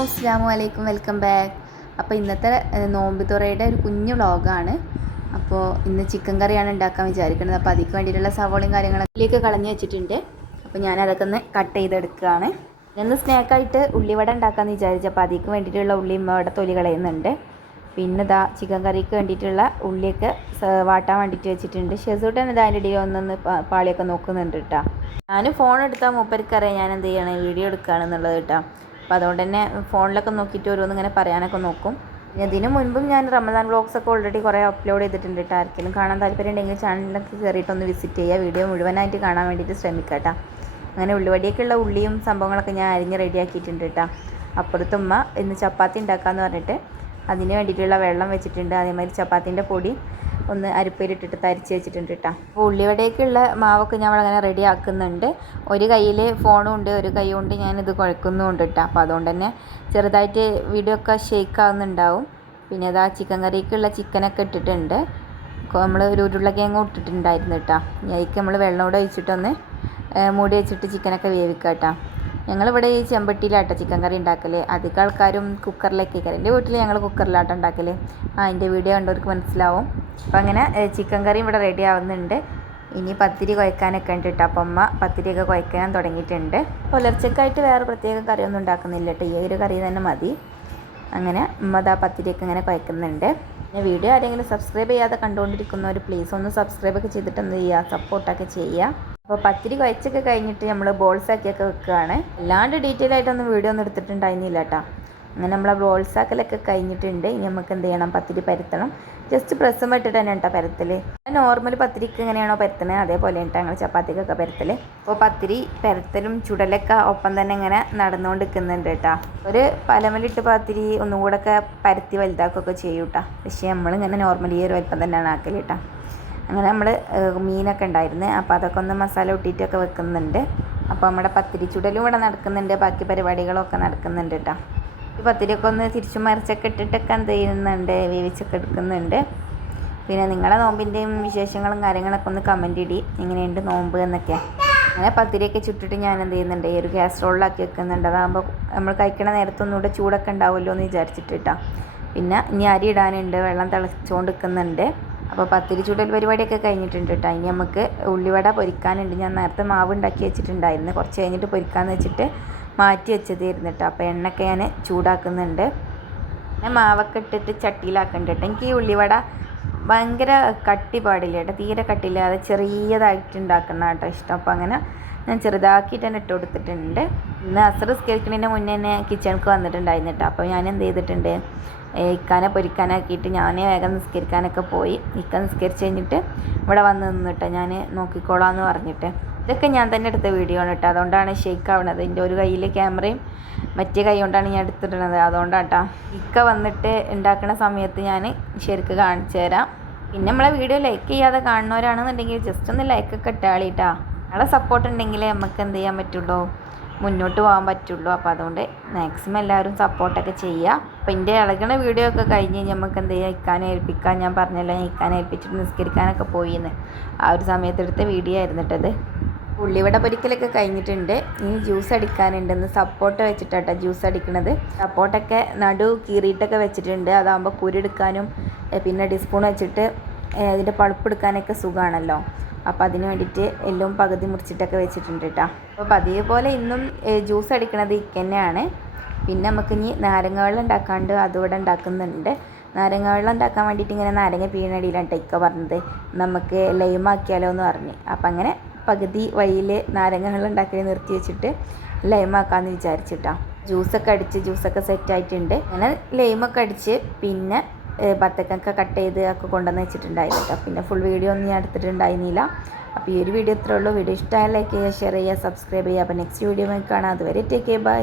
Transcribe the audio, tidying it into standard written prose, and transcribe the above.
അസ്സലാമു അലൈക്കും, welcome back. അപ്പോൾ ഇന്നത്തെ നോമ്പ് തുറയുടെ ഒരു കുഞ്ഞു വ്ളോഗാണ്. അപ്പോൾ ഇന്ന് ചിക്കൻ കറിയാണ് ഉണ്ടാക്കാൻ വിചാരിക്കുന്നത്. അപ്പോൾ അതിക്ക് വേണ്ടിയിട്ടുള്ള സവോളയും കാര്യങ്ങളൊക്കെ കളഞ്ഞ് വെച്ചിട്ടുണ്ട്. അപ്പോൾ ഞാനതൊക്കെ ഒന്ന് കട്ട് ചെയ്തെടുക്കുകയാണ്. ഇന്ന് സ്നാക്കായിട്ട് ഉള്ളിവട ഉണ്ടാക്കാമെന്ന് വിചാരിച്ചു. അപ്പോൾ അതിക്ക് വേണ്ടിയിട്ടുള്ള ഉള്ളിയും ഇവിടെ തൊലി കളയുന്നുണ്ട്. പിന്നെ ഇതാ ചിക്കൻ കറിക്ക് വേണ്ടിയിട്ടുള്ള ഉള്ളിയൊക്കെ വാട്ടാൻ വേണ്ടിയിട്ട് വെച്ചിട്ടുണ്ട്. ഷെസൂട്ടൻ ഇതാ അതിൻ്റെ ഇടയിൽ ഒന്നൊന്ന് പാളിയൊക്കെ നോക്കുന്നുണ്ട് കേട്ടോ. ഞാൻ ഫോൺ എടുത്താൽ മൂപ്പർക്കറിയാം ഞാൻ എന്ത് ചെയ്യണം, വീഡിയോ എടുക്കുകയാണെന്നുള്ളത് കേട്ടോ. അപ്പോൾ അതുകൊണ്ട് തന്നെ ഫോണിലൊക്കെ നോക്കിയിട്ട് ഓരോന്നിങ്ങനെ പറയാനൊക്കെ നോക്കും. പിന്നെ ഇതിന് മുൻപും ഞാൻ റമദാൻ വ്ളോഗ്സൊക്കെ ഓൾറെഡി കുറേ അപ്ലോഡ് ചെയ്തിട്ടുണ്ട് കേട്ടോ. ആർക്കെങ്കിലും കാണാൻ താല്പര്യം ഉണ്ടെങ്കിൽ ചാനലിലൊക്കെ കയറിയിട്ടൊന്ന് വിസിറ്റ് ചെയ്യുക. വീഡിയോ മുഴുവനായിട്ട് കാണാൻ വേണ്ടിയിട്ട് ശ്രമിക്കുക കേട്ടോ. അങ്ങനെ ഉള്ളിവടിയൊക്കെയുള്ള ഉള്ളിയും സംഭവങ്ങളൊക്കെ ഞാൻ അരിഞ്ഞ് റെഡിയാക്കിയിട്ടുണ്ട് കേട്ടോ. അപ്പുറത്തുമ്മ ഇന്ന് ചപ്പാത്തി ഉണ്ടാക്കാമെന്ന് പറഞ്ഞിട്ട് അതിന് വേണ്ടിയിട്ടുള്ള വെള്ളം വെച്ചിട്ടുണ്ട്. അതേമാതിരി ചപ്പാത്തിൻ്റെ പൊടി ഒന്ന് അരിപ്പയിലിട്ടിട്ട് തരിച്ച് വെച്ചിട്ടുണ്ട് കേട്ടോ. അപ്പോൾ ഉള്ളിവടേക്കുള്ള മാവൊക്കെ ഞാൻ അങ്ങനെ റെഡി ആക്കുന്നുണ്ട്. ഒരു കയ്യിൽ ഫോണും ഉണ്ട്, ഒരു കൈ കൊണ്ട് ഞാനിത് കുഴക്കുന്നുമുണ്ട് കേട്ടോ. അപ്പോൾ അതുകൊണ്ട് തന്നെ ചെറുതായിട്ട് വീഡിയോ ഒക്കെ ഷേക്ക് ആവുന്നുണ്ടാവും. പിന്നെ ഇതാ ചിക്കൻ കറിക്കുള്ള ചിക്കനൊക്കെ ഇട്ടിട്ടുണ്ട്. നമ്മൾ ഒരു ഉരുളക്കിഴങ്ങ് ഇട്ടിട്ടുണ്ടായിരുന്നു കേട്ടോ. അതിലേക്ക് നമ്മൾ വെള്ളം കൂടെ ഒഴിച്ചിട്ടൊന്ന് മൂടി വെച്ചിട്ട് ചിക്കനൊക്കെ വേവിക്കുക കേട്ടോ. ഞങ്ങളിവിടെ ഈ ചെമ്പട്ടിയിലാട്ടോ ചിക്കൻ കറി ഉണ്ടാക്കൽ. അധികം ആൾക്കാരും കുക്കറിലേക്ക് കയറി. എൻ്റെ വീട്ടിൽ ഞങ്ങൾ കുക്കറിലാട്ടോ ഉണ്ടാക്കൽ. എൻ്റെ വീഡിയോ കണ്ടവർക്ക് മനസ്സിലാവും. അപ്പം അങ്ങനെ ചിക്കൻ കറി ഇവിടെ റെഡി ആവുന്നുണ്ട്. ഇനി പത്തിരി കുഴക്കാനൊക്കെ ഉണ്ട് കേട്ടോ. അപ്പം അമ്മ പത്തിരിയൊക്കെ കുഴക്കാൻ തുടങ്ങിയിട്ടുണ്ട്. പുലർച്ചക്കായിട്ട് വേറെ പ്രത്യേക കറിയൊന്നും ഉണ്ടാക്കുന്നില്ല കേട്ടോ. ഈ ഒരു കറി തന്നെ മതി. അങ്ങനെ അമ്മ ദാ പത്തിരിയൊക്കെ ഇങ്ങനെ കുഴക്കുന്നുണ്ട്. പിന്നെ വീഡിയോ ആരെങ്കിലും സബ്സ്ക്രൈബ് ചെയ്യാതെ കണ്ടുകൊണ്ടിരിക്കുന്നവർ പ്ലീസ് ഒന്ന് സബ്സ്ക്രൈബൊക്കെ ചെയ്തിട്ട് എന്ത് ചെയ്യുക, സപ്പോർട്ടൊക്കെ ചെയ്യുക. അപ്പോൾ പത്തിരി കുഴച്ചൊക്കെ കഴിഞ്ഞിട്ട് നമ്മൾ ബോൾസാക്കിയൊക്കെ വെക്കുകയാണ്. അല്ലാണ്ട് ഡീറ്റെയിൽ ആയിട്ടൊന്നും വീഡിയോ ഒന്നും എടുത്തിട്ടുണ്ടായിരുന്നില്ല കേട്ടോ. അങ്ങനെ നമ്മളെ ബോൾസാക്കലൊക്കെ കഴിഞ്ഞിട്ടുണ്ട്. ഇനി നമുക്ക് എന്ത് ചെയ്യണം, പത്തിരി പരത്തണം. ജസ്റ്റ് പ്രസ്സും ഇട്ടിട്ട് തന്നെ കേട്ടോ പരത്തൽ. നോർമൽ പത്തിരിക്ക് എങ്ങനെയാണോ പരത്തുന്നത് അതേപോലെ കേട്ടോ ഞങ്ങൾ ചപ്പാത്തിക്കൊക്കെ പരത്തൽ. അപ്പോൾ പത്തിരി പരത്തലും ചുടലൊക്കെ ഒപ്പം തന്നെ ഇങ്ങനെ നടന്നുകൊണ്ട് നിൽക്കുന്നുണ്ട് കേട്ടോ. ഒരു പലമലിട്ട് പത്തിരി ഒന്നും കൂടെ ഒക്കെ പരത്തി വലുതാക്കുകയൊക്കെ ചെയ്യും കേട്ടോ. പക്ഷേ നമ്മളിങ്ങനെ നോർമലി ഈ ഒരു വലിപ്പം തന്നെയാണ് ആക്കൽ കേട്ടോ. അങ്ങനെ നമ്മൾ മീനൊക്കെ ഉണ്ടായിരുന്നു. അപ്പോൾ അതൊക്കെ ഒന്ന് മസാല ഒട്ടിയിട്ടൊക്കെ വെക്കുന്നുണ്ട്. അപ്പോൾ നമ്മുടെ പത്തിരി ചുടലും ഇവിടെ നടക്കുന്നുണ്ട്. ബാക്കി പരിപാടികളൊക്കെ നടക്കുന്നുണ്ട് കേട്ടോ. ഈ പത്തിരിയൊക്കെ ഒന്ന് തിരിച്ചും മറിച്ചൊക്കെ ഇട്ടിട്ടൊക്കെ എന്ത് ചെയ്യുന്നുണ്ട്, വേവിച്ചൊക്കെ എടുക്കുന്നുണ്ട്. പിന്നെ നിങ്ങളെ നോമ്പിൻ്റെയും വിശേഷങ്ങളും കാര്യങ്ങളൊക്കെ ഒന്ന് കമൻറ്റ് ഇടി, എങ്ങനെയുണ്ട് നോമ്പ് എന്നൊക്കെ. അങ്ങനെ പത്തിരിയൊക്കെ ചുട്ടിട്ട് ഞാൻ എന്ത് ചെയ്യുന്നുണ്ട്, ഈ ഒരു കാസറോളിലാക്കി വെക്കുന്നുണ്ട്. അതാകുമ്പോൾ നമ്മൾ കഴിക്കണ നേരത്തൊന്നുകൂടെ ചൂടൊക്കെ ഉണ്ടാവുമല്ലോ എന്ന് വിചാരിച്ചിട്ട് കേട്ടോ. പിന്നെ ഇനി അരി ഇടാനുണ്ട്, വെള്ളം തിളച്ചുകൊണ്ട് നിൽക്കുന്നുണ്ട്. അപ്പോൾ പത്തിരി ചൂടൽ പരിപാടിയൊക്കെ കഴിഞ്ഞിട്ടുണ്ട് കേട്ടോ. ഇനി നമുക്ക് ഉള്ളിവട പൊരിക്കാനുണ്ട്. ഞാൻ നേരത്തെ മാവ് ഉണ്ടാക്കി വെച്ചിട്ടുണ്ടായിരുന്നു. കുറച്ച് കഴിഞ്ഞിട്ട് പൊരിക്കാമെന്ന് വെച്ചിട്ട് മാറ്റി വെച്ചതായിരുന്നു കേട്ടോ. അപ്പോൾ എണ്ണയൊക്കെ ഞാൻ ചൂടാക്കുന്നുണ്ട്. പിന്നെ മാവൊക്കെ ഇട്ടിട്ട് ചട്ടിയിലാക്കുന്നുണ്ട് കേട്ടോ. എനിക്ക് ഈ ഉള്ളിവട ഭയങ്കര കട്ടി പാടില്ല കേട്ടോ, തീരെ കട്ടിയില്ലാതെ ചെറിയതായിട്ട് ഉണ്ടാക്കുന്ന കേട്ടോ ഇഷ്ടം. അപ്പോൾ അങ്ങനെ ഞാൻ ചെറുതാക്കിയിട്ട് തന്നെ ഇട്ട് കൊടുത്തിട്ടുണ്ട്. ഇന്ന് അസർ നിസ്കരിക്കുന്നതിന് മുന്നേ തന്നെ കിച്ചണിക്ക് വന്നിട്ടുണ്ടായിരുന്നു കേട്ടോ. അപ്പോൾ ഞാൻ എന്ത് ചെയ്തിട്ടുണ്ട്, ഇക്കാനെ പൊരിക്കാനാക്കിയിട്ട് ഞാൻ വേഗം നിസ്കരിക്കാനൊക്കെ പോയി. ഇക്ക നിസ്കരിച്ച് കഴിഞ്ഞിട്ട് ഇവിടെ വന്ന് നിന്നിട്ടോ ഞാൻ നോക്കിക്കോളാം എന്ന് പറഞ്ഞിട്ട്. ഇതൊക്കെ ഞാൻ തന്നെ എടുത്ത വീഡിയോ ആണ് കേട്ടോ. അതുകൊണ്ടാണ് ഷേക്ക് ആവണത്. എൻ്റെ ഒരു കയ്യിൽ ക്യാമറയും മറ്റേ കൈ കൊണ്ടാണ് ഞാൻ എടുത്തിട്ടുള്ളത്. അതുകൊണ്ടാണ് കേട്ടോ. ഇക്ക വന്നിട്ട് ഉണ്ടാക്കുന്ന സമയത്ത് ഞാൻ ശരിക്ക് കാണിച്ചു തരാം. പിന്നെ നമ്മളെ വീഡിയോ ലൈക്ക് ചെയ്യാതെ കാണുന്നവരാണെന്നുണ്ടെങ്കിൽ ജസ്റ്റ് ഒന്ന് ലൈക്കൊക്കെ ഇട്ടാളിട്ടാ. നിങ്ങളെ സപ്പോർട്ട് ഉണ്ടെങ്കിലേ നമുക്ക് എന്ത് ചെയ്യാൻ പറ്റുള്ളൂ, മുന്നോട്ട് പോകാൻ പറ്റുള്ളൂ. അപ്പോൾ അതുകൊണ്ട് മാക്സിമം എല്ലാവരും സപ്പോർട്ടൊക്കെ ചെയ്യുക. അപ്പോൾ എൻ്റെ ഇളകണ വീഡിയോ ഒക്കെ കഴിഞ്ഞ് നമുക്ക് എന്ത് ചെയ്യുക, ഇക്കാനെ ഏൽപ്പിക്കാൻ ഞാൻ പറഞ്ഞല്ലോ, ഞാൻ ഇക്കാനെ ഏൽപ്പിച്ചിട്ട് നിസ്കരിക്കാനൊക്കെ പോയിന്ന് ആ ഒരു സമയത്തെടുത്ത വീഡിയോ ആയിരുന്നു കേട്ടത്. ഉള്ളിവട പൊരിക്കലൊക്കെ കഴിഞ്ഞിട്ടുണ്ട്. ഇനി ജ്യൂസ് അടിക്കാനുണ്ടെന്ന് സപ്പോർട്ട് വെച്ചിട്ടാട്ടോ ജ്യൂസ് അടിക്കണത്. സപ്പോർട്ടൊക്കെ നടു കീറിയിട്ടൊക്കെ വെച്ചിട്ടുണ്ട്. അതാകുമ്പോൾ കുരെടുക്കാനും പിന്നെ ടീസ്പൂൺ വെച്ചിട്ട് അതിൻ്റെ പൾപ്പ് എടുക്കാനൊക്കെ സുഖമാണല്ലോ. അപ്പോൾ അതിന് വേണ്ടിയിട്ട് എല്ലാം പകുതി മുറിച്ചിട്ടൊക്കെ വെച്ചിട്ടുണ്ട് കേട്ടോ. അപ്പോൾ പതിയെ പോലെ ഇന്നും ജ്യൂസ് അടിക്കണത് ഇക്കന്നെയാണ്. പിന്നെ നമുക്ക് ഇനി നാരങ്ങ വെള്ളം ഉണ്ടാക്കാണ്ട് അതുകൂടെ ഉണ്ടാക്കുന്നുണ്ട്. നാരങ്ങ വെള്ളം ഉണ്ടാക്കാൻ വേണ്ടിയിട്ട് ഇങ്ങനെ നാരങ്ങ പിഴിയണടിയിലാണ് ഇക്ക പറഞ്ഞത്, നമുക്ക് ലൈമാക്കിയാലോ എന്ന് പറഞ്ഞ്. അപ്പം അങ്ങനെ പകുതി വഴിയിൽ നാരങ്ങ വെള്ളം ഉണ്ടാക്കി നിർത്തി വെച്ചിട്ട് ലൈമാക്കാമെന്ന് വിചാരിച്ചിട്ടാ. ജ്യൂസൊക്കെ അടിച്ച് ജ്യൂസൊക്കെ സെറ്റായിട്ടുണ്ട്. അങ്ങനെ ലൈമൊക്കെ അടിച്ച് പിന്നെ ബത്തക്കൊക്കെ കട്ട് ചെയ്ത് ഒക്കെ കൊണ്ടുവന്ന് വെച്ചിട്ടുണ്ടായിരുന്നു കേട്ടോ. പിന്നെ ഫുൾ വീഡിയോ ഒന്നും ഞാൻ എടുത്തിട്ടുണ്ടായിരുന്നില്ല. അപ്പോൾ ഈ ഒരു വീഡിയോ ഇത്രേ ഉള്ളൂ. വീഡിയോ ഇഷ്ടമായ ലൈക്ക് ചെയ്യുക, ഷെയർ ചെയ്യുക, സബ്സ്ക്രൈബ് ചെയ്യുക. അപ്പോൾ നെക്സ്റ്റ് വീഡിയോ കാണാം. അതുവരെ ടേക്ക് കെയർ, ബൈ.